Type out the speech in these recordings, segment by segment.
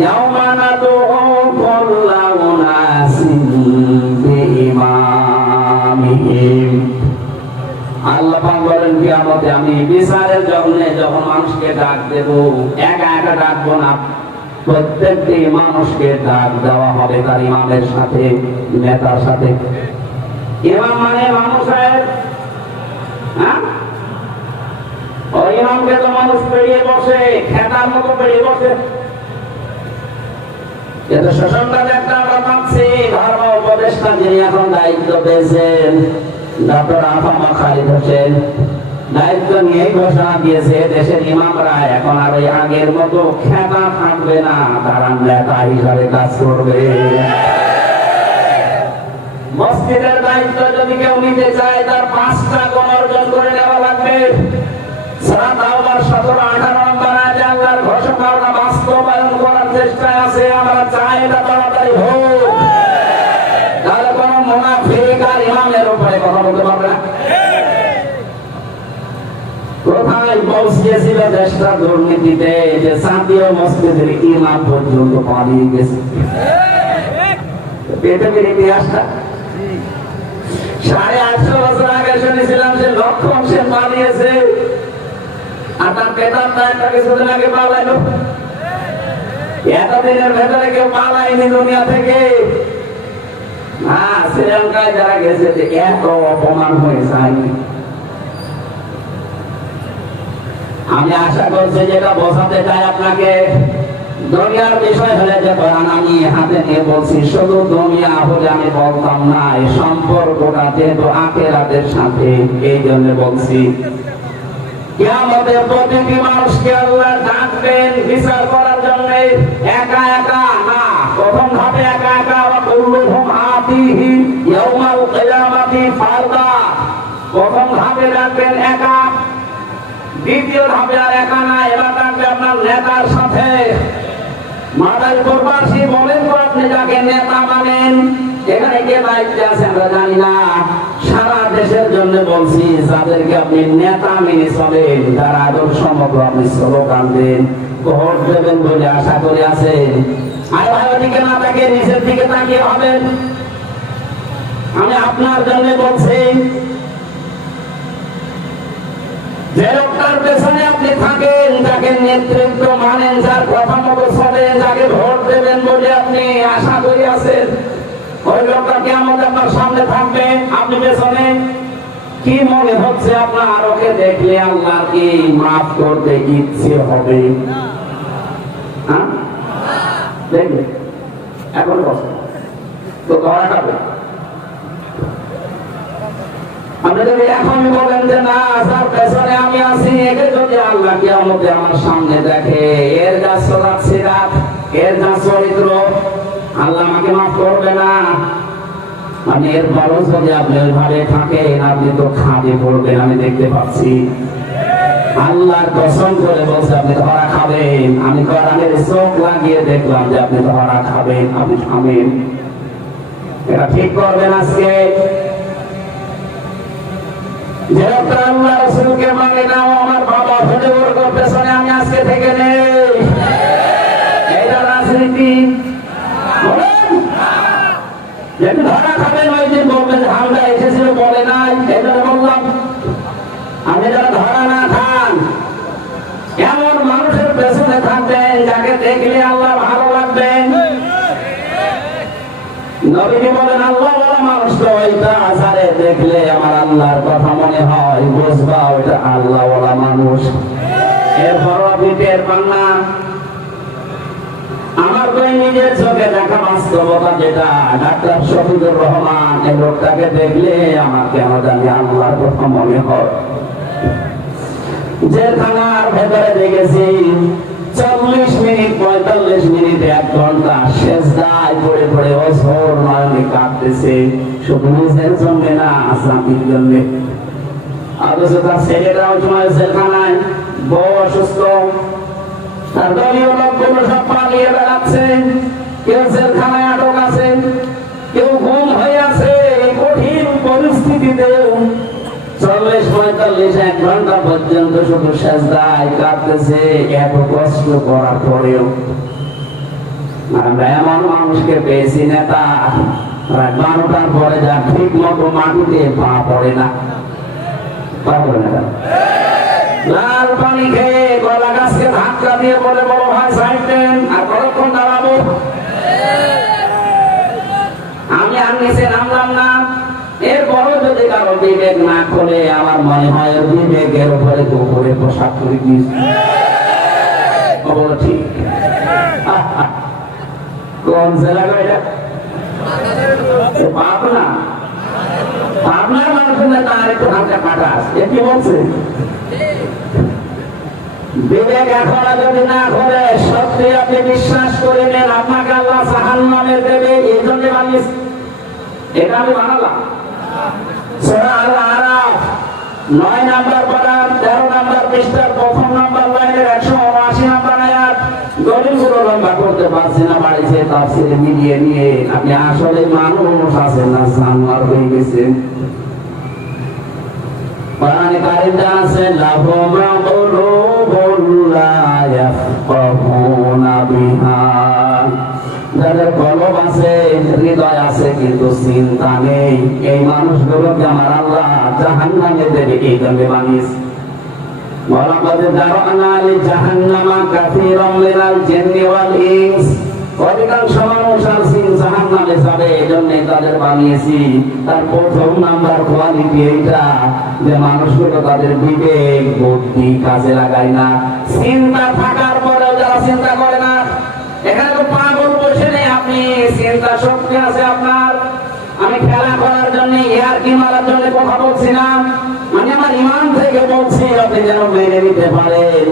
ইয়াউমা নাদউ কুল্লা উনাসিন বিইমামিহিম। আল্লাহ পাক বলেন কিয়ামতে আমি বিচারের জন্য যখন মানুষকে ডাক দেব, একা একা ডাকবো না, প্রত্যেকটি মানুষকে ডাক দেওয়া হবে তার ইমামের সাথে, নেতার সাথে। ইমাম মানে মানুষের, হ্যাঁ, ওই ইমামকে তো মানুষ পেরিয়ে বসে, খেতার মতো পেরিয়ে বসে। কিন্তু শোষণটা একটা আমরা পাচ্ছি, ধর্ম উপদেষ্টা যিনি এখন দায়িত্ব পেয়েছেন ডক্টর আফামা খালিদ হোসেন, দায়িত্ব নিয়ে ঘোষণা দিয়েছে দেশের ইমামরা এখন আর ওই আগের মতো খেতা থাকবে না, তারা নেতা হিসাবে কাজ করবে। মসজিদের দায়িত্ব যদি কেউ নিতে চায় তার 5টা গুণ অর্জন করে নেওয়া লাগবে। সূরা তাওবার 17-18 নম্বর আয়াতে আল্লাহর ঘোষণাটা বাস্তবায়ন করার চেষ্টায় আছে। আমরা চাই এটা তাড়াতাড়ি হোক, তাহলে কোন মুনাফিক আর ইমামের উপরে কথা বলতে পারবে না। কোথায় পৌঁছেছিল দেশটা দুর্নীতিতে যে জাতীয় মসজিদের ইমাম পর্যন্ত পালিয়ে গেছে। পৃথিবীর ইতিহাসটা 850 বছর আগে শুনেছিলাম যে লক্ষণ সেন পালিয়েছে, আর তার পেতারটা একটা কিছুদিন আগে পালাইলো। এতদিনের ভেতরে কেউ পালায়নি দুনিয়া থেকে। শ্রীলঙ্কায় যারা গেছে যে এত অপমান হয়ে যায়নি। আমি আশা করছি যেটা বোঝাতে চাই আপনাকে, দুনিয়ার বিষয় হলে যে কোরআন আমি হাতে নিয়ে বলছি, শুধু দুনিয়া হলে আমি বলতাম না, এই সম্পর্কটা যেহেতু আখিরাতের সাথে, এই জন্য বলছি। কিয়ামতের প্রতিটি মানুষকে আল্লাহ ডাকবেন বিচার করার জন্য, একা একা না। প্রথম ধাপে একা একা, ওয়া কুল্লুহুম আতিহি ইয়াউমাল কিয়ামাতি ফারদা। প্রথম ধাপে ডাকবেন একা, দ্বিতীয় ধাপে আর একা না, এবার ডাকবে আপনার নেতার সাথে। মাদারীপুরবাসী বলেন তো, আপনি যাকে নেতা মানেন, এখানে কে দায়িত্বে আছে আমরা জানি না। সারা দেশের জন্য বলছি, যাদেরকে আপনি নেতা মেনে চলেন, যারা আদর্শ মতো আপনি স্লোগান দেন, ভোট দেবেন বলে আশা করে আছেন, আর ভাই ওদিকে না তাকিয়ে নিচের দিকে তাকিয়ে হবেন। আমি আপনার জন্য বলছি, যে লোকটার পেছনে আপনি থাকেন, যাকে নেতৃত্ব মানেন, যার কথা মতো চলেন, যাকে ভোট দেবেন বলে আপনি আশা করে আছেন, ওই লোকটা কিয়ামতে আপনার সামনে থাকবে, আপনি পেছনে। কি মনে হচ্ছে আপনার, ওকে দেখলে আল্লাহ কি মাফ করতে ইচ্ছে হবে? হ্যাঁ, দেখবে এখন বসে তো ধরা খাবে। আপনি যদি এখন বলেন যে না, যার পেছনে আমি আছি, একে যদি আল্লাহ কিয়ামতে আমার সামনে দেখে, এর যা সিরাত, এর যা চরিত্র, আল্লাহ আমাকে মাফ করবে না। মানে এর বড় যদি আপনি ওইভাবে থাকেন, আপনি তো খাদে পড়বেন, আমি দেখতে পাচ্ছি। আল্লাহর কসম করে বলছে আপনি ধরা খাবেন। আমি কোরআনের চোখ লাগিয়ে দেখলাম যে আপনি ধরা খাবেন, আপনি খাবেন। এটা ঠিক করবেন আজকে। যেহেতু আল্লাহ রাসূলকে মানে না, আমার বাবা হলে ওর পেছনে আমি আজকে থেকে নেই। এটা রাজনীতি। যেহেতু ধরা খাবেন, ওই দিন বলবেন হামলা এসেছিল বলে নাই, এটা বললাম। আপনি যারা ধরা না খান, এমন মানুষের পেছনে থাকবেন যাকে দেখলে আল্লাহ ভালো লাগবে। নবীজি বলেন, আল্লাহ ওয়ালা মানুষ তো ওইটা আসারে দেখলে আমার আল্লাহর কথা মনে হয়, বুঝবা ওইটা আল্লাহ ওয়ালা মানুষ। এরপর আপনি টের পান না। আমার তো নিজের চোখে দেখা বাস্তবতা, যেটা ডাক্তার শফিকুর রহমান, এই লোকটাকে দেখলে আমার কেন জানি আল্লাহর কথা মনে হয়। যে থানার ভেতরে দেখেছি 40 মিনিট 45 মিনিট 1 ঘন্টা সেজদায় পড়ে পড়ে অঝোর নয়নে কাঁদতেছে, শুধু নিজের জন্য না, জাতির জন্য। অথচ তার ছেলেরা ওই সময় জেলখানায়, বউ অসুস্থ, তার দলীয় লোকগুলো সব পালিয়ে বেড়াচ্ছে, কেউ জেলখানায় আটক আছে, কেউ গুম হয়ে আছে। এই কঠিন পরিস্থিতিতেও 40-45 ঘন্টা পর্যন্ত শুধু সেজদায় কাঁদতেছে, এত কষ্ট করার পরেও। আমরা এমন মানুষকে পেয়েছি নেতা, রাত 12টার পরে যা ঠিক মতো মাটিতে পা পড়ে না, পা পড়ে না। লাল পানি খেয়ে কলা গাছকে ধাক্কা দিয়ে বলে বড় ভাই সাইড দেন, আর কতক্ষণ দাঁড়াবো? আমি আর নিচে নামলাম না। এরপরও যদি কারো বিবেক না খোলে, আমার মনে হয় বিবেকের উপরে গোপরে পোশাক করে দিয়েছে। ঠিক কোন জেলা এটা? পাবনা। পাবনার মানুষের নেতা আর একটু হালকা কাটা আছে, কি বলছে? বিবেক এখন যদি না করে সত্যি আপনি বিশ্বাস করে নেন আপনাকে আল্লাহ জাহান্নামে দেবে, এই জন্য বানিয়েছে। এটা আমি বানালাম। সূরা আল-আরাফ 9 নম্বর পারা 13 নম্বর পৃষ্ঠার 1ম নম্বর লাইনের 179 নম্বর আয়াত। গরিবগুলো লম্বা করতে পারছি না, বাড়িতে তাফসীরে মিলিয়ে নিয়ে আপনি আসলে মানুষ আছেন না জানোয়ার হয়ে গেছেন। কোরআনে কারীম আছে লাহুম কুলুবুন লা ইয়াফকাহুনা বিহা, যাদের কলব আছে, হৃদয় আছে, কিন্তু চিন্তা নেই, এই মানুষগুলোকে আমার আল্লাহ জাহান্নামে দেবে, এই জন্য বানিয়েছে। ওয়ালাকাদ যারানা লিজাহান্নামা কাসীরাম মিনাল জিন্নি ওয়াল ইনস, অধিকাংশ মানুষ আর জিন জাহান্নামে যাবে, এই জন্য তাদের বানিয়েছি। তার 1ম নাম্বার কোয়ালিটি এইটা যে মানুষগুলো তাদের বিবেক বুদ্ধি কাজে লাগায় না। চিন্তা থাকার পরেও যারা চিন্তা করে না, এখানে তো পাগল বসে নেই, আপনি চিন্তা শক্তি আছে আপনার। আমি খেলা করার জন্য, ইয়ারকি মারার জন্য কথা বলছি না, আমি আমার ইমান থেকে বলছি আপনি যেন মেনে নিতে পারেন।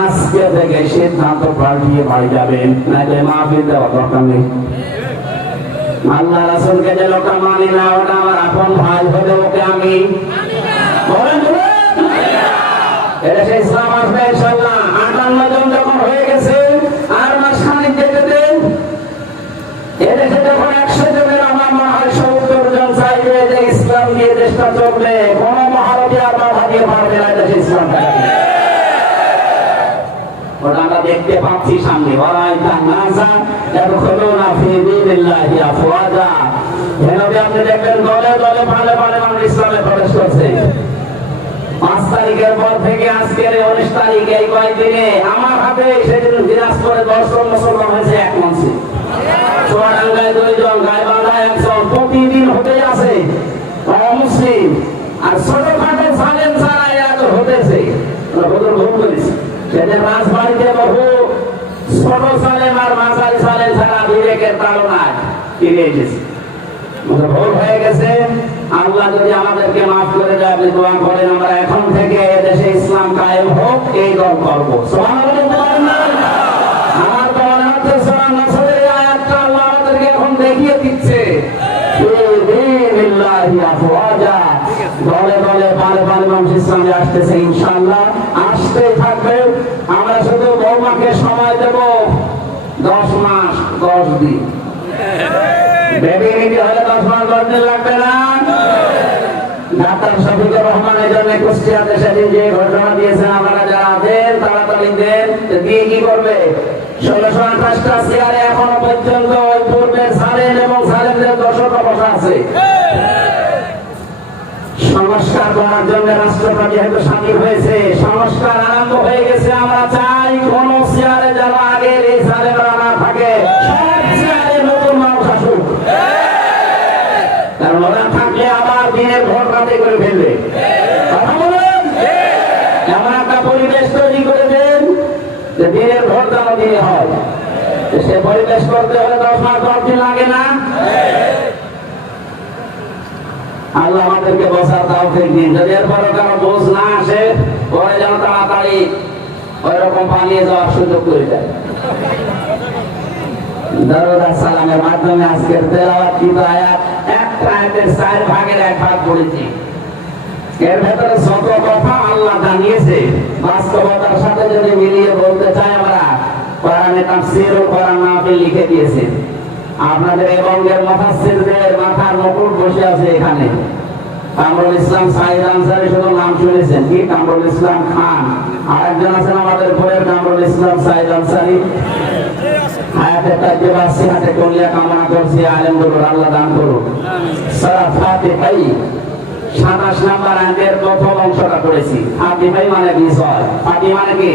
আজকে থেকে সিদ্ধান্ত পাল্টিয়ে বাড়ি যাবেন, নাইলে মাহফিল দেওয়ার দরকার নেই। আল্লাহ রাসূলকে যে লোকটা মানি না, ওটা আমার আপন ভাই হলে ওকে আমি বলেন এটা সেই ইসলাম আসবে ইনশাআল্লাহ। 58 জন যখন হয়ে গেছে, আর মাসখানেক যেতে দেন, এদেশে যখন 100 জনের আমার মনে হয় 70 জন চাইবে যে ইসলাম দিয়ে দেশটা চলবে, কোন মহারবী আর বাধা দিয়ে পারবে না দেশে ইসলাম। ওটা আমরা দেখতে পাচ্ছি সামনে। আপনি দেখবেন দলে দলে পালে পালে মানুষ ইসলামে প্রবেশ করছে। 5 তারিখের পর থেকে আজকের 19 তারিখ, এই কয়েকদিনে আমার হাতে সেদিন দিনাজপুরে 10 জন মুসলমান হয়েছে এক মঞ্চে। চুয়াডাঙ্গায় 2 জন, গাইবান্ধায় 1 জন, প্রতিদিন হতে আছে অমুসলিম। আর ছোটখাটো সালেম ছাড়া এরা তো হতেছে, ভুল করেছে। সেদিন রাজবাড়িতে বহু ছোট সালেম আর মাঝারি সালেম ছাড়া বিবেকের তাড়নায় ফিরে এসেছে। ভুল হয়ে গেছে, আল্লাহ যদি আমাদেরকে মাফ করে দেয়, আপনি দোয়া করেন আমরা এখন থেকে দেশে ইসলাম কায়েম হোক, এই দল করবো। আমার তো মনে হচ্ছে সূরা নাসরের আয়াতটা আল্লাহ আমাদেরকে এখন দেখিয়ে দিচ্ছে, দলে দলে পালে পালে মানুষ ইসলামে আসতেছে, ইনশাআল্লাহ আসতেই থাকবে। আমরা শুধু বৌমাকে সময় দেব 10 মাস 10 দিন। বেবি নিতে হলে 10 মাস 10 দিন লাগবে না। ডাক্তার শফিকুর রহমানের জন্য কুষ্টিয়াতে সেদিন যে ঘটনা দিয়েছেন, আপনারা যারা দেন তাড়াতাড়ি দেন, দিয়ে কি করবে? 1628টা চেয়ারে এখনো পর্যন্ত ওই পূর্বের সালেম এবং সালেমদের দর্শক বসা আছে। সংস্কার করার জন্য রাষ্ট্রপতি হয়তো স্বাধীন হয়েছে, সংস্কার আরম্ভ হয়ে গেছে। আমরা চাই কোন চেয়ারে যারা আগের এই সালেমরা না থাকে, সব চেয়ারে নতুন মানুষ আসুক। কারণ ওরা থাকলে আবার দিনের ভোট রাতে করে ফেলবে। কথা বলেন, এমন একটা পরিবেশ তৈরি করে দেন যে দিনের ভোট যেন দিনে হয়। সে পরিবেশ করতে হলে 10 মাস 10 দিন লাগে না। আল্লাহ আমাদেরকে বসার তৌফিক দিন। যদি এরপরও কারো বোঝ না আসে, পরে যেন তাড়াতাড়ি ওই রকম পালিয়ে যাওয়ার সুযোগ করে দেয়। দরুদ আর সালামের মাধ্যমে আজকের তেলাওয়াত কৃত আয়াত, একটা আয়াতের 4 ভাগের 1 ভাগ পড়েছি। এর ভেতরে যত কথা আল্লাহ জানিয়েছে, বাস্তবতার সাথে যদি মিলিয়ে বলতে চাই আমরা, কোরআনে তাফসীর ও কোরআন মাহফিল লিখে দিয়েছে। আপনাদের এই বঙ্গের মুফাসসিরদের মাথার মুকুট বসে আছে এখানে। কামরুল ইসলাম সাইদ আনসারী, শুধু নাম শুনেছেন কি? কামরুল ইসলাম খান। আরেকজন আছেন আমাদের ঘরের কামরুল ইসলাম সাইদ আনসারী। হাতে তাইতে বাসি হাতে কলিয়া কামনা করছি আলেম বলুন আল্লাহ দান করুন সূরা ফাতিহাই 27 নাম্বার আয়াতের প্রথম অংশটা পড়েছি। ফাতিহাই মানে বিজয়, ফাতিহা মানে কি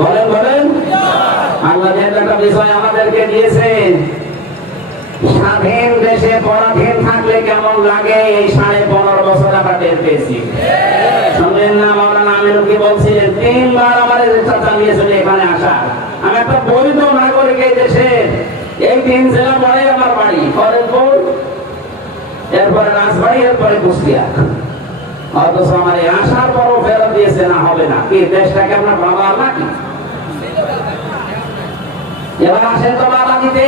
বলেন বলেন। আল্লাহ যে একটা বিষয় আমাদেরকে দিয়েছেন, স্বাধীন দেশে পরাধীন থাকলে কেমন লাগে এই 15.5 বছর আমরা টের পেয়েছি। শুনলেন না মাওলানা আমিনুল কি বলছিলেন, 3 বার আমার চেষ্টা চালিয়েছিল এখানে আসা। আমি একটা বৈধ নাগরিক এই দেশের, এই 3 জেলা পরে আমার বাড়ি, ফরিদপুর, এরপরে রাজবাড়ী, এরপরে কুষ্টিয়া। অথচ আমার এই আসার পরও ফেরত দিয়েছে না, হবে না কি দেশটাকে আপনার বাবা নাকি? এবার আসেন তো বাবা দিতে।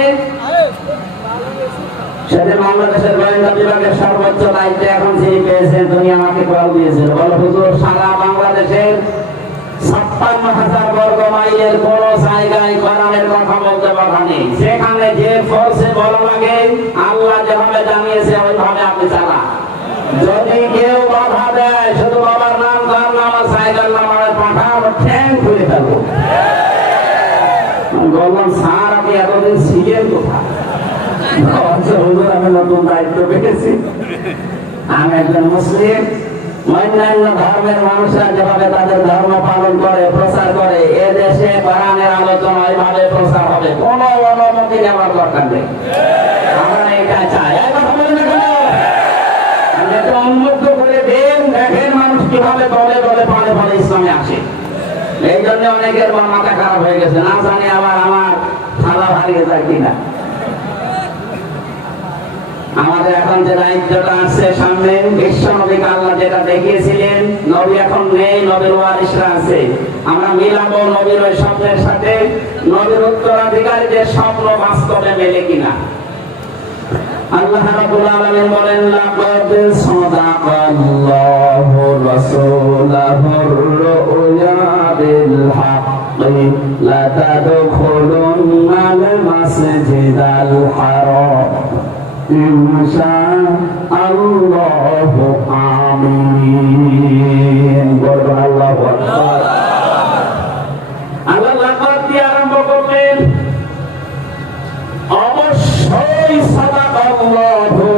সেদিন বাংলাদেশের গোয়েন্দা বিভাগের সর্বোচ্চ দায়িত্বে এখন যিনি পেয়েছেন তিনি আমাকে কল দিয়েছিল, বলো হুজুর সারা বাংলাদেশের 56,000 বর্গ মাইলের কোন জায়গায় কোরআনের কথা বলতে বাধা নেই। সেখানে যে ফোর্সে বলা লাগে আল্লাহ যেভাবে জানিয়েছে ওইভাবে আপনি চালা। যদি কেউ বাধা দেয় শুধু বাবার নাম, তার নাম আর সাইকেল নাম আর পাঠাও, ঠ্যাং খুলে ফেলবো। বললাম স্যার আপনি এতদিন ছিলেন কোথায়? হুজুর আমি নতুন দায়িত্ব পেয়েছি। আমি একজন মুসলিম, অন্যান্য ধর্মের মানুষরা যেভাবে তাদের ধর্ম পালন করে প্রচার করে, এ দেশে কোরআনের আলোচনা ওইভাবে প্রচার হবে, কোনো অনুমতি নেওয়ার দরকার নেই। আমরা এটা চাই। উন্মুক্ত করে দেন, দেখেন মানুষ কিভাবে দলে দলে পালে পালে ইসলামে আসে। এই জন্য অনেকের মাথা খারাপ হয়ে গেছে, না জানি আবার আমার থালা হারিয়ে যায় কিনা। আমাদের এখন যে দায়িত্বটা আছে সামনে, বিশ্ব নবীকে আল্লাহ যেটা দেখিয়েছিলেন, নবী এখন নেই, নবীর ওয়ারিসরা আছে। আমরা মিলাবো নবীর ওই স্বপ্নের সাথে নবীর উত্তরাধিকারীদের স্বপ্ন বাস্তবে মেলে কিনা। আল্লাহ রাব্বুল আলামিন বলেন, লাকাদ সাদাকাল্লাহু রাসূলাহুর রুয়া বিল হাক্কি লা তাদখুলুন্নাল মাসজিদাল হারাম ইনশাআল্লাহু আমিন। বলুন আল্লাহু আকবার। আল্লাহ লাকাদ দিয়ে আরম্ভ করলেন, অবশ্যই সাদাকাল্লাহু,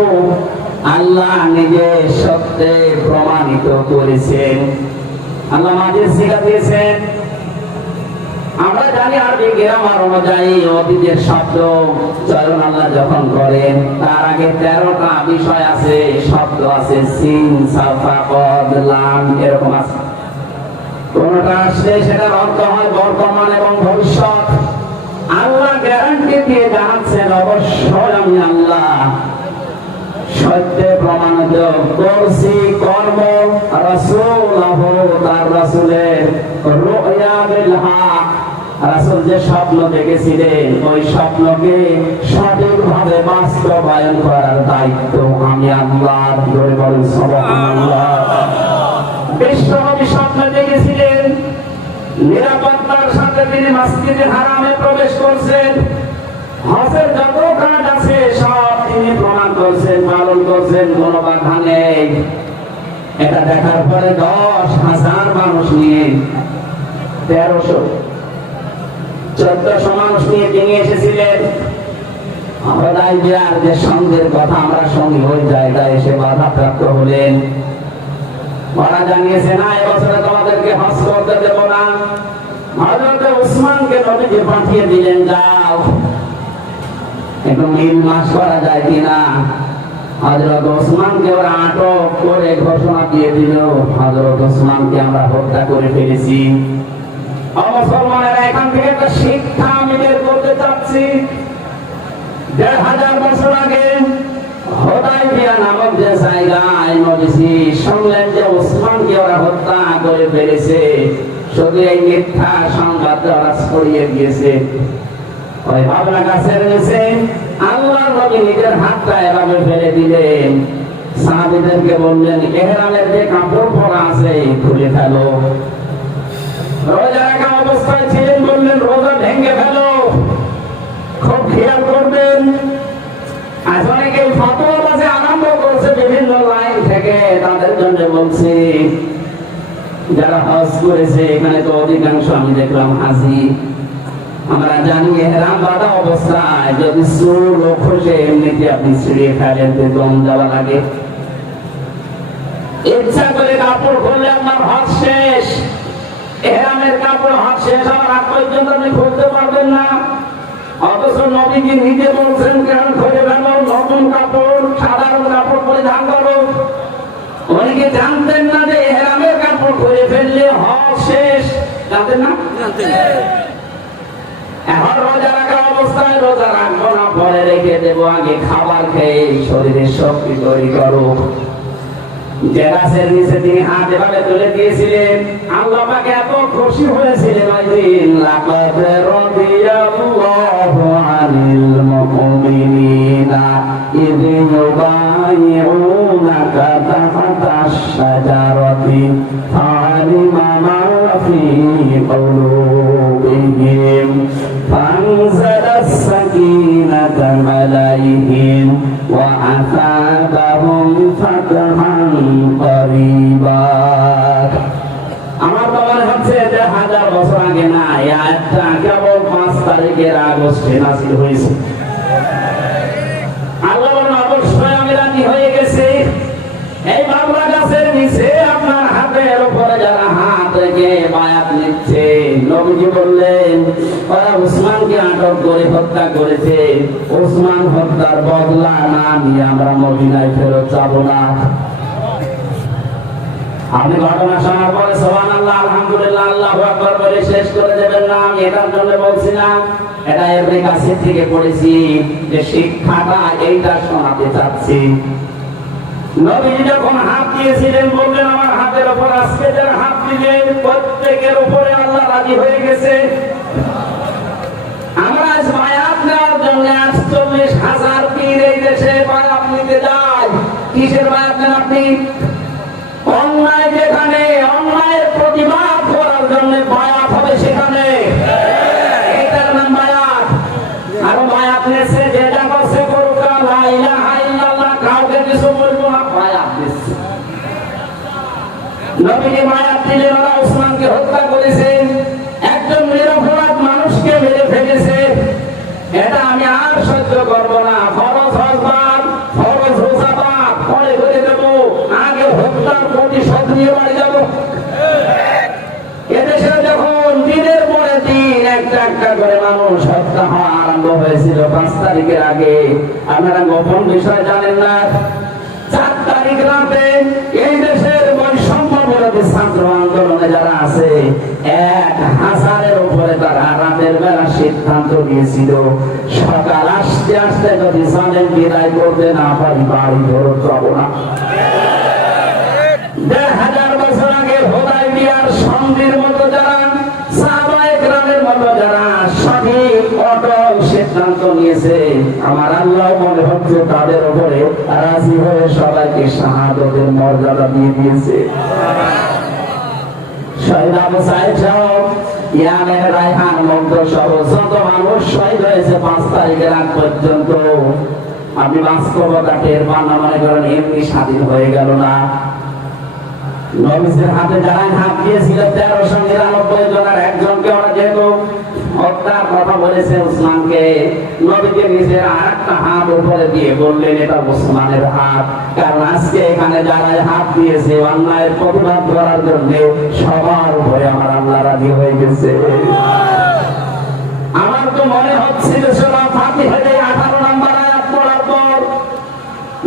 আল্লাহ নিজে সত্যে প্রমাণিত করেছেন। আল্লাহ মাঝে শিক্ষা দিয়েছেন। আমরা জানি আরবি গ্রামার অনুযায়ী অতীতের শব্দ চয়ন আল্লাহ যখন করেন তার আগে 13টা বিষয় আছে, শব্দ আছে, সিন সাফা কদ লাম এরকম আছে। কোনটা আসলে সেটার অর্থ হয় বর্তমান এবং ভবিষ্যৎ। আল্লাহ গ্যারান্টি দিয়ে জানাচ্ছেন অবশ্যই আমি আল্লাহ সত্যে প্রমাণিত করছি কর্ম রাসূলুহু, তার রাসূলের রুয়া বিল হক, রাসূল যে স্বপ্ন দেখেছিলেন ওই স্বপ্নকে সঠিকভাবে বাস্তবায়ন করার দায়িত্ব আমি আল্লাহ। জোরে বলুন সুবহানাল্লাহ। বিশ্বনবী স্বপ্ন দেখেছিলেন নিরাপত্তার সাথে তিনি মসজিদে হারামে প্রবেশ করছেন, হজের যত কাজ আছে সব তিনি প্রমাণ করছেন, পালন করছেন, কোনো বাধা নেই। এটা দেখার পরে 10,000 মানুষ নিয়ে 1300-1400 মানুষ নিয়ে তিনি এসেছিলেন। হুদায়বিয়ার যে সঙ্গের কথা আমরা সঙ্গী ওই জায়গায় এসে বাধাপ্রাপ্ত হলেন। ওরা জানিয়েছে না এবছরে তোমাদেরকে হজ করতে দেব না। হযরত উসমানকে নবীজি পাঠিয়ে দিলেন, যাও একটু মিল মাস করা যায় কিনা। হযরত ওসমানকে ওরা আটক করে ঘোষণা দিয়ে দিল, হযরত ওসমানকে আমরা হত্যা করে ফেলেছি। মুসলমানেরা এখান থেকে একটা শিক্ষা আমি বের করতে চাচ্ছি। 1500 বছর আগে হুদায়বিয়া নামক যে জায়গায় নবীজি শুনলেন যে ওসমানকে ওরা হত্যা করে ফেলেছে, শুধু এই মিথ্যা সংবাদ ওরা ছড়িয়ে দিয়েছে। ওই ভাবনা গাছের নিচে আল্লাহর নবী নিজের হাতটা এভাবে ফেলে দিলেন, সাহাবীদেরকে বললেন ইহরামের যে কাপড় পরা আছে খুলে ফেলো। রোজা রাখা অবস্থায় ছিলেন, বললেন রোজা ভেঙে ফেলো। খুব খেয়াল করবেন, আজ অনেকে ফতোয়া বাজে আরম্ভ করছে বিভিন্ন লাইন থেকে। তাদের জন্য বলছি যারা হজ করেছে এখানে তো অধিকাংশ আমি দেখলাম হাজি, আমরা জানি এহরাম বাঁধা অবস্থায় যদি চুল ও খসে এমনিতে আপনি ছিঁড়ে ফেলেন দম দেওয়া লাগে। ইচ্ছা করে কাপড় খুললে আপনার হাত শেষ, এহরামের কাপড় হাত শেষ হওয়ার আগ পর্যন্ত আপনি খুলতে পারবেন না। অথচ নবীজি নিজে বলছেন কেন খুলে ফেলো, নতুন কাপড় সাধারণ কাপড় পরিধান করো। অনেকে জানতেন না যে এহরামের কাপড় খুলে ফেললে হাত শেষ, জানতেন না? এখন রোজা রাখা অবস্থায় রোজা রাখবো না, পরে রেখে দেবো, আগে খাবার খেয়ে শরীরের শক্তি তৈরি করো। যে গাছের নিচে তিনি হাত এভাবে তুলে দিয়েছিলেন, আল্লাহ পাক এত খুশি হয়েছিলেন লাকাদ রাদিয়াল্লাহু আনিল মুমিনিনা ইয ইউবাইউনাকা তাহতাশ শাজারাতি ফাআলিমা মা ফি কুলুবিহিম ফানজালাস সাকিনাতা আলাইহিম ওয়া আসাবাহুম ফাতহান করিবা। আমার তো মনে হচ্ছে যে 1000 বছর আগে না, এই আয়াতটা কেবল 5 তারিখের আগস্টে নাযিল হয়েছে। আল্লাহ বলেন অবশ্যই আমি রাজি হয়ে গেছি। এই বাবলা গাছের নিচে আপনার হাতের উপরে যারা হাত রেখে বায়াত নিচ্ছে, নবীজি বললেন ওরা উসমানকে আটক করে হত্যা করেছে, উসমান হত্যার বদলা না নিয়ে আমরা মদিনায় ফেরত যাব না। আপনি ঘটনা শোনার পরে সুবহানাল্লাহ আলহামদুলিল্লাহ আল্লাহু আকবার বলে শেষ করে দেবেন না, আমি এটার জন্য বলছি না, এটা এর কাছে থেকে পড়েছি যে শিক্ষাটা এইটা শোনাতে চাচ্ছি। নবীজি যখন হাত দিয়েছিলেন বললেন আমার হাতের উপর আজকে যারা হাত দিলেন প্রত্যেকের উপরে আল্লাহ রাজি হয়ে গেছে। আমরা আজ বায়াত নেওয়ার জন্য 48,000 পীর এই দেশে বায়াত নিতে যায়। কিসের বায়াত নেন আপনি? অন্যায় যেখানে অন্যায়ের প্রতিবাদ করার জন্য বায়াত হবে সেখানে, এটার নাম বায়াত। আর বায়াত নেছে যে যা করছে করুক, লা ইলাহা ইল্লাল্লাহ, কাউকে কিছু বলবো না, বায়াত দিচ্ছে। নবীজি বায়াত দিলেন, ওরা উসমানকে হত্যা করেছে, একজন নিরপরাধ মানুষকে মেরে ফেলেছে, এটা আমি আর সহ্য করব না। ফরজ হজবাদ, ফরজ রোজাবাদ পরে করে দেব, আগে হত্যার প্রতিশোধ নিয়ে বাড়ি যাব। এদেশে যখন দিনের পরে দিন একটা একটা করে মানুষ হত্যা হওয়া আরম্ভ হয়েছিল 5 তারিখের আগে, আপনারা গোপন বিষয় জানেন না, 4 তারিখ রাতে এই দেশের বৈষম্য বিরোধী ছাত্র আন্দোলনে যারা আছে 1000-এর উপরে তারা রাতের বেলা সিদ্ধান্ত নিয়েছিল সকাল আসতে আসতে যদি জালেম বিদায় করতে না পারি বাড়ি ফেরত যাব না। 1000 বছর আগে হুদায়বিয়ার সন্ধির মতো যারা সাহাবায়ে কেরামের মতো যারা সঠিক অটল সিদ্ধান্ত নিয়েছে, আমার আল্লাহ মনে হচ্ছে তাদের উপরে রাজি হয়ে সবাইকে শাহাদাতের মর্যাদা দিয়ে দিয়েছে। শহীদ আবু সাঈদ সাহেব, ইয়ামের রায়হান মুগ্ধ সহ যত মানুষ শহীদ হয়েছে 5 তারিখের আগ পর্যন্ত, আপনি বাস্তবতা টের পান না, মনে করেন এমনি স্বাধীন হয়ে গেল না। নবীজির হাতে যারা হাত দিয়েছিল 1399 জনের একজনকে ওরা যেহেতু হত্যার কথা বলেছে উসমানকে, নবীকে নিজের আরেকটা হাত উপরে দিয়ে বললেন এটা উসমানের হাত, কারণ আজকে এখানে যারা হাত দিয়েছে অন্যায়ের প্রতিবাদ করার জন্য সবার উপরে আমার আল্লাহ রাজি হয়ে গেছে। আমার তো মনে হচ্ছিল সূরা ফাতিহার 18 নম্বর আয়াত পড়ার পর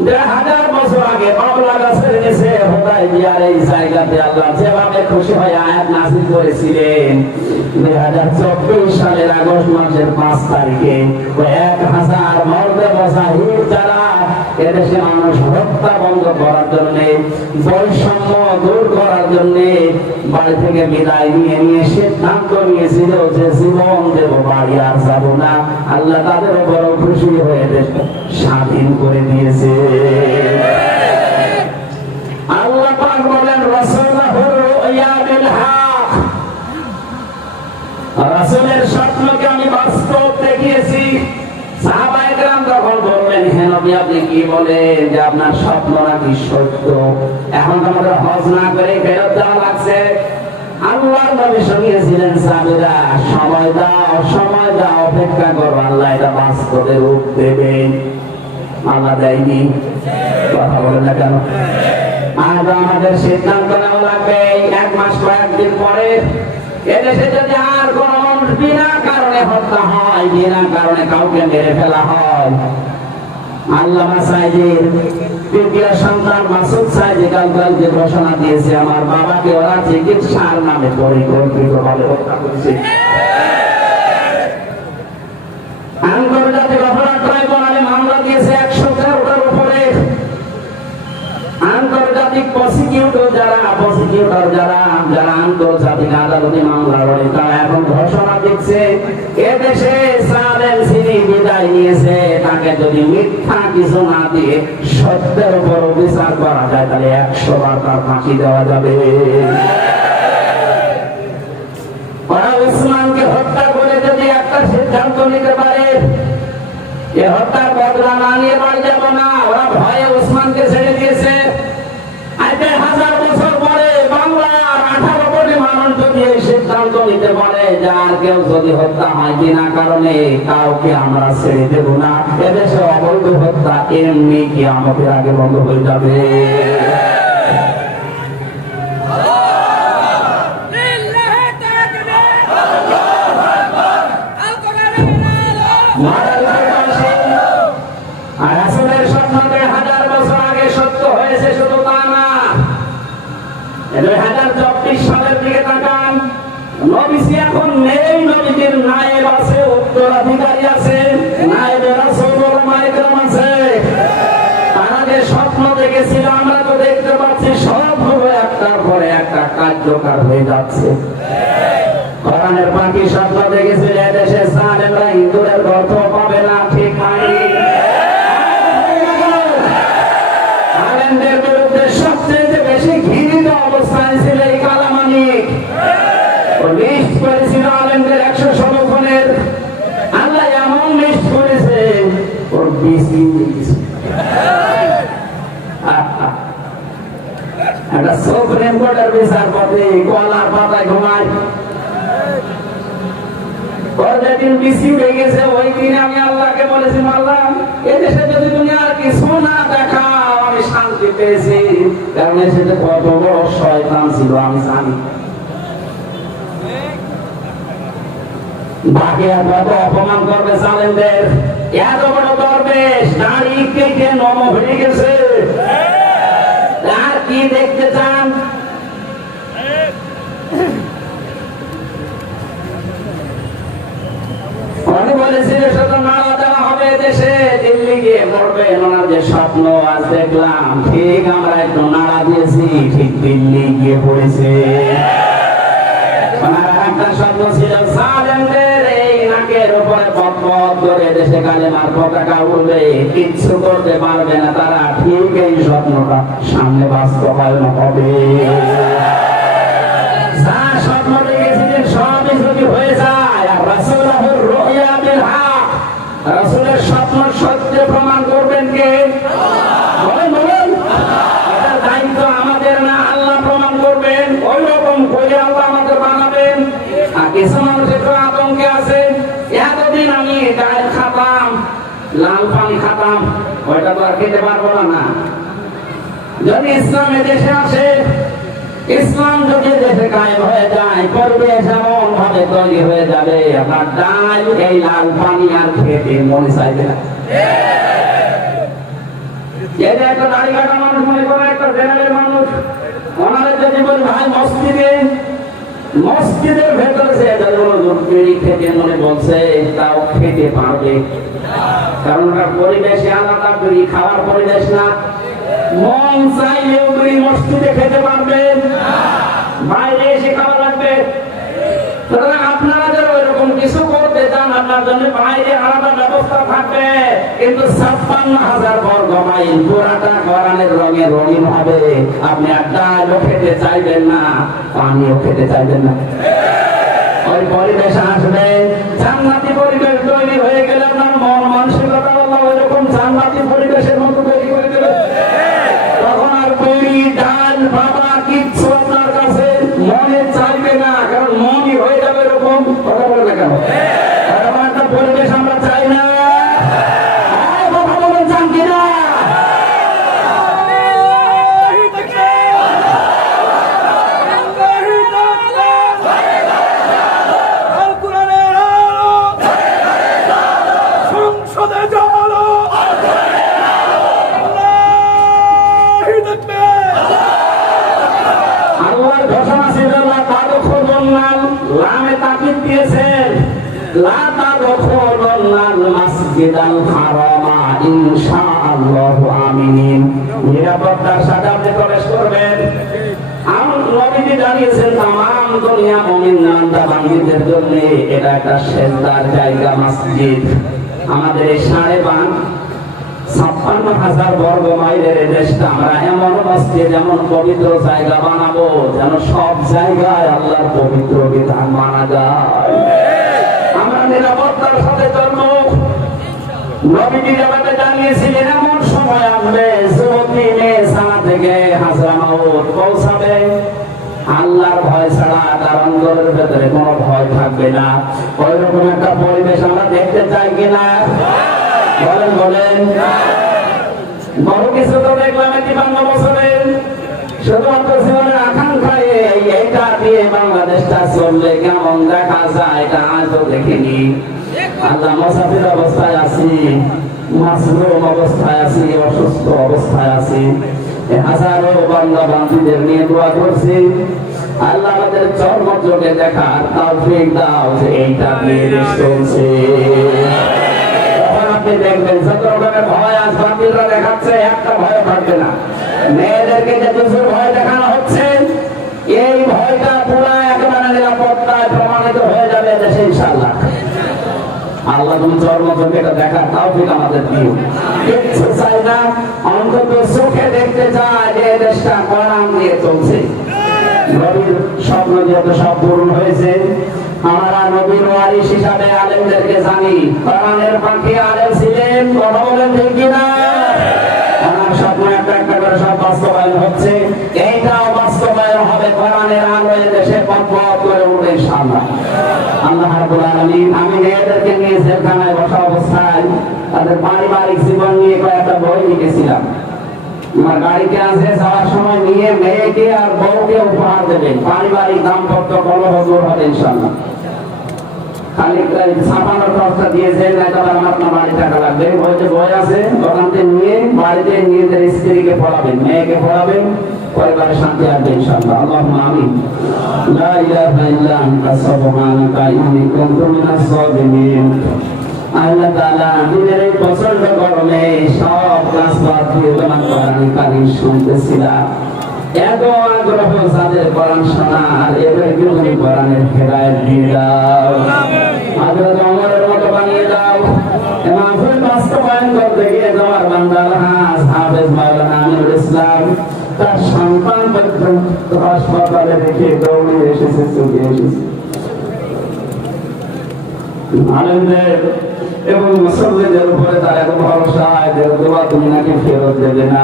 1000 বছর আগে বাবলা গাছের নিচে হুদায়বিয়ার এই জায়গাতে আল্লাহ যেভাবে খুশি হয়ে আয়াত নাযিল করেছিলেন, 2024 সালের আগস্ট মাসের 5 তারিখে 1000 মর্দে মুজাহিদ যারা এদেশে মানুষ হত্যা বন্ধ করার জন্য, বৈষম্য দূর করার জন্য বাড়ি থেকে বিদায় নিয়ে সিদ্ধান্ত নিয়েছিল যে জীবন দেব, বাড়ি আর যাব না, আল্লাহ তাদের উপর খুশি হয়ে স্বাধীন করে দিয়েছে। আল্লাহ পাক বলেন রাসূলুহুর রুয়া বিল হক, রাসূলের স্বপ্নকে আমি বাস্তব দেখিয়েছি। সাহাবায়ে কেরাম তখন বললেন, হে নবী আপনি কি বলেন যে আপনার স্বপ্ন নাকি সত্য? এখন তো আমাদের হজ না করে ফেরত যাওয়া লাগছে, আল্লাহর নবী শুনিয়েছিলেন সাহাবীরা সময় দাও অপেক্ষা করো, আল্লাহ এটা বাস্তবে রূপ দেবে। আল্লাহ দেয়নি, কথা বলে না কেন? আজ আমাদের সিদ্ধান্ত নেওয়া লাগবে, 1 মাস কয়েকদিন পরে এদেশে যদি আর কোন মানুষ বিনা কারণে হত্যা হয়, বিনা কারণে কাউকে মেরে ফেলা হয়, আল্লামা সাইদির তৃতীয় সন্তান মাসুদ সাইদি কাল যে ঘোষণা দিয়েছে, আমার বাবাকে ওরা চিকিৎসার নামে পরিকল্পিতভাবে হত্যা করেছে। আন্তর্জাতিক অপরাধ ট্রাইব্যুনালে মামলা দিয়েছে 113টার উপরে। আন্তর্জাতিক প্রসিকিউটর যারা আন্তর্জাতিক আদালতে মামলা করে, তারা এখন ঘোষণা দিচ্ছে এদেশে সালেম সিনি বিদায় নিয়েছে, তাকে যদি মিথ্যা কিছু না দিয়ে সত্যের উপর বিচার করা যায়, তাহলে 100 বার তার ফাঁসি দেওয়া যাবে। ওরা উসমানকে হত্যা করে যদি একটা সিদ্ধান্ত নিতে পারে, এ হত্যার বদলা না নিয়ে বাড়ি যাব না, ওরা ভয়ে উসমানকে ছেড়ে দিয়েছে। আজ 1000 বছর পরে বাংলার 18 কোটি মানুষ যদি এই সিদ্ধান্ত নিতে পারে, যার কেউ যদি হত্যা হয় বিনা কারণে, কাউকে আমরা ছেড়ে দেব না, এদেশে অবৈধ হত্যা এমনি কি আমাদের আগে বন্ধ হয়ে যাবে। রাসূলের স্বপ্ন 2000 বছর আগে সত্য হয়েছে, শুধু তা না, 2024 সালের দিকে তাকান। নবীজি এখন নেই, নবীজির নায়েব আছে, উত্তরাধিকারী আছে, নায়েবে রাসূল ওলামায়ে কেরাম আছে। তারা যে স্বপ্ন দেখেছিল আমরা তো দেখতে পাচ্ছি, সবগুলো একটার পরে একটা কার্যকর হয়ে যাচ্ছে। কোরআনের বাকি স্বপ্ন দেখেছিল এদেশে জালেমরা ইঁদুরের গর্ত পাবে না, ঠিক নাই? আলেমদের বিরুদ্ধে সবচেয়ে বেশি ঘৃণিত অবস্থায় ছিল এই কালামানিক। ও লিস্ট করেছিল আলেমদের 116 জনের, আল্লাহ এমন লিস্ট করেছে ওর 20 দিন একটা সুপ্রিম কোর্টের বিচারপতি কলার পাতায় ঘুমায়। যেদিন বিসি হয়ে গেছে, ওই দিন আমি আল্লাহকে বলেছি, আল্লাহ এদেশে যদি তুমি আর কিছু না দেখাও আমি শান্তি পেয়েছি, কারণ এসে কত বড় শয়তান ছিল আমি জানি। বাকি আর কত অপমান করবে জালেমদের, এত বড় দরবেশ দাড়ি কেটে নম হয়ে গেছে, আর কি দেখতে চান? উনি বলেছিল শুধু নাড়া দেওয়া হবে দেশে, দিল্লি গিয়ে মরবে, ওনার যে স্বপ্ন আজ দেখলাম, ঠিক আমরা একটু নাড়া দিয়েছি, ঠিক দিল্লি গিয়ে পড়েছে। ওনার একটা স্বপ্ন ছিল জালেমদের এই নাকের উপরে পথ ধরে দেশে কালেমার পতাকা উড়বে, কিচ্ছু করতে পারবে না তারা, ঠিক এই স্বপ্নটা সামনে বাস্তবায়ন হবে। যা স্বপ্ন দেখেছিলেন সবই যদি হয়ে যায়, আর রাসূলুর রুয়া বিল হক, রাসূলের স্বপ্ন সত্য প্রমাণ করবেন কে? বলেন। এটা দায়িত্ব আমাদের না, আল্লাহ প্রমাণ করবেন। ওই রকম করে আল্লাহ আমাদের বানাবেন। আর কিছু মানুষ একটু আতঙ্কে আছে, এতদিন আমি ডাল খাতাম, লাল পানি খাতাম, ওইটা তো আর খেতে পারবো না। যদি ইসলাম দেশে আসে, ইসলাম যদি দেশে কায়েম হয়ে যায়, পরিবেশ এমন ভাবে তৈরি হয়ে যাবে, আপনার ডাল এই লাল পানি আর খেতে মনে চাইবে না। এই যে একটা দাড়ি কাটা মানুষ মনে করে একটা জেনারেল মানুষ, ওনারা যদি বলি ভাই মসজিদের ভেতরে সে বিড়ি খেতে মনে বলছে, তাও খেতে পারবে, কারণ ওটা পরিবেশে আলাদা, বিড়ি খাওয়ার পরিবেশ না। মন চাইলেও বিড়ি মসজিদে খেতে পারবেন, বাইরে এসে খাওয়া লাগবে। সুতরাং আপনারা যারা ওইরকম কিছু করতে চান, আপনার জন্য বাইরে আলাদা ব্যবস্থা থাকবে, কিন্তু 56,000 বর্গ মাইল পুরাটা কোরআনের রঙে রঙিন হবে। আপনি আর ডালও খেতে চাইবেন না, পানিও খেতে চাইবেন না। ওই পরিবেশ আসবে, জান্নাতি পরিবেশ তৈরি হয়ে গেলে আপনার মন মানসিকতা আল্লাহ ওইরকম জান্নাতি পরিবেশের মতো তৈরি করে দেবে। তখন আর বিড়ি ডাল বাবা কিচ্ছু আপনার কাছে মনে চাইবে মাসজিদাল হারামা ইনশাআল্লাহু আমিন। নিরাপত্তার সাথে আপনি প্রবেশ করবেন। নবীজি জানিয়েছেন তামাম দুনিয়া মুমিন বান্দাবান্দিদের জন্য এটা একটা সেজদার জায়গা মসজিদ। আমাদের এই 56,000 বর্গ মাইলের দেশটা আমরা এমন মসজিদ এমন পবিত্র জায়গা বানাবো যেন সব জায়গায় আল্লাহর পবিত্র বিধান মানা যায়। আমরা নিরাপত্তার সাথে চলবো। নবীজি আমাদের জানিয়েছিলেন এমন সময় আসবে যুবতী মেয়ে সানা থেকে হাজরামাউত পৌঁছাবে, আল্লাহর ভয় ছাড়া তার অন্তরের ভেতরে কোনো ভয় থাকবে না। ওইরকম একটা পরিবেশ আমরা দেখতে চাই কিনা? বলেন বলেন। বড় কিছু তো দেখলাম 52 বছরে শুধুমাত্র জীবনের আকাঙ্ক্ষায় এইটা দিয়ে বাংলাদেশটা চললে কেমন দেখা যায় এটা আজও দেখিনি। আল্লাহ মুসাফির অবস্থায় আছি, মাসরুম অবস্থায় আছি, অসুস্থ অবস্থায় আছি, হাজারো বান্দা বান্দীদের নিয়ে দোয়া করছি। আল্লাহ আমাদের চর্মযোগে দেখার তৌফিক দাও যে এইটা দিয়ে দেশ চলছে। আপনি দেখবেন যত রকমের ভয় আজ বাতিলরা দেখাচ্ছে একটা ভয় থাকবে না। মেয়েদেরকে যে দুজোর ভয় দেখানো হচ্ছে এই ভয়টা পুরো একেবারে নিরাপত্তায় প্রমাণিত হয়ে যাবে দেশে ইনশাআল্লাহ। আল্লাহ তুমি চর্মযোগে এটা দেখার তৌফিক আমাদের দিও। কিচ্ছু চাই না, অন্তত চোখে দেখতে চাই যে দেশটা কোরআন দিয়ে চলছে। নবীর স্বপ্ন যেহেতু সব পূরণ হয়েছে, আমরা নবীর ওয়ারিস হিসাবে আলেমদেরকে জানি। কোরআনের পাখি আলেম ছিলেন, কথা বলেন ঠিক কিনা? ওনার স্বপ্ন একটা একটা করে সব বাস্তবায়ন হচ্ছে। এইটাও বাস্তবায়ন হবে কোরআনের আলোয় দেশে পথ করে উঠবে ইনশাআল্লাহ। আল্লাহ রাব্বুল আলামিন। আমি মেয়েদেরকে নিয়ে জেলখানায় বসা অবস্থায় তাদের পারিবারিক জীবন নিয়ে কয়েকটা বই লিখেছিলাম। আমার গাড়িতে আসে যাওয়ার সময় নিয়ে মেয়েকে আর বউকে উপহার দেবেন। পারিবারিক দাম্পত্য কলহ দূর হবে ইনশাআল্লাহ। খালি ছাপানোর খরচটা দিয়েছেন না, তাহলে আমার আপনার বাড়ি টাকা লাগবে। বইতে বই আছে, দোকানতে নিয়ে বাড়িতে নিজেদের স্ত্রীকে পড়াবেন, মেয়েকে পড়াবেন, পরিবারে শান্তি আসবে ইনশাআল্লাহ। আল্লাহুম্মা আমিন। লা ইলাহা ইল্লা আনতা সুবহানাকা ইন্নী কুনতু মিনাজ জালিমিন। আল্লাহ তাআলা দিনের এই প্রচন্ড গরমে সব কাজ বাদ দিয়ে তোমার কোরআন কারীম শুনতেছিলাম। এত আগ্রহ যাদের কোরআন শোনার, এদেরকে তুমি কোরআনের হেদায়েত দিয়ে দাও। হযরত ওমরের মতো বানিয়ে দাও। মাহফিল বাস্তবায়ন করতে গিয়ে তোমার বান্দা হাফেজ মাওলানা আমিনুল ইসলাম তার সন্তান পর্যন্ত হাসপাতালে রেখে দৌড়ে এসেছে, চলে এসেছে। আলেমদের এবং মুসল্লিদের উপরে তার এত ভরসা, এদের দোয়া তুমি নাকি ফেরত দেবে না।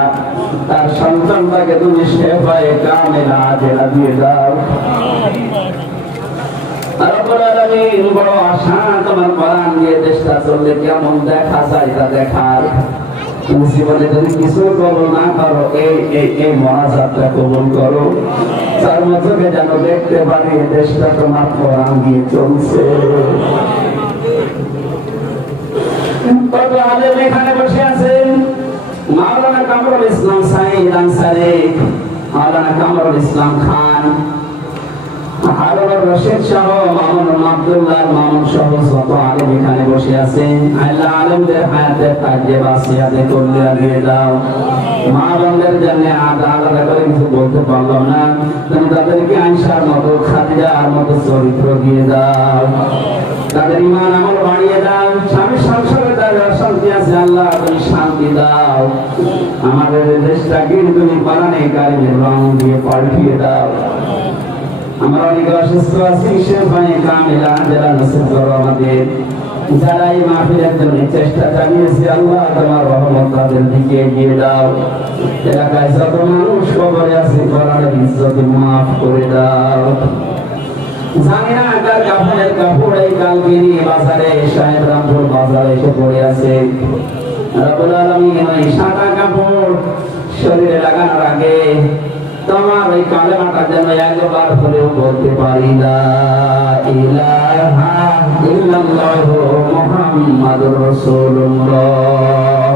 তার সন্তানটাকে তুমি শেফায়ে কামেলা আজেলা দিয়ে দাও। রব্বুল আলামিন, বড় আশা তোমার কোরআন দিয়ে দেশটা চললে কেমন দেখা যায় তা দেখার। তুমি জীবনে যদি কিছু করো না করো, এই মোনাজাতটা কবুল করো। তার মধ্যে যেন দেখতে পারি দেশটা তোমার কোরআন দিয়ে চলছে। কত আলেম এখানে বসে আছেন। মাওলানা কামরুল ইসলাম সাইদ আনসারী, মাওলানা কামরুল ইসলাম খান, হারুনুর রশিদ সহ, মামুনুল আব্দুল্লাহ মামুন সহ যত আলেম এখানে বসে আছেন, আল্লাহ আলেমদের হায়াতের কাজে বাসিয়াতে কল্যাণ দিয়ে দাও। মা বোনদের জন্য আলাদা করে কিছু বলতে পারলাম না, তুমি তাদেরকে আয়েশার মতো, খাদিজার মতো চরিত্র দিয়ে দাও। তাদের ঈমান আমল বাড়িয়ে দাও। স্বামী সংসারে তাদের অশান্তি আছে, আল্লাহ তুমি শান্তি দাও। আমাদের দেশটাকে তুমি কোরআনে কারিমের রং দিয়ে পাল্টিয়ে দাও। আমরা অনেকে অসুস্থ আছি, শেফায়ে কামেলা আজেলা নসিব করো আমাদের। যারা এই মাহফিলের জন্য চেষ্টা চালিয়েছে, আল্লাহ তোমার রহমত তাদের দিকে এগিয়ে দাও। এলাকায় যত মানুষ কবরে আছে, কোরআনের ইজ্জত মাফ করে দাও। জানি না কার কাফনের কাপড় এই কালগিরি বাজারে, সাহেব রামপুর বাজারে এসে পড়ে আছে। রব্বুল আলামিন, এই সাদা কাপড় শরীরে লাগানোর আগে তোমার ওই কালেমাটা যেন একবার হলেও বলতে পারি, লা ইলাহা ইল্লাল্লাহু মুহাম্মাদুর রাসূলুল্লাহ।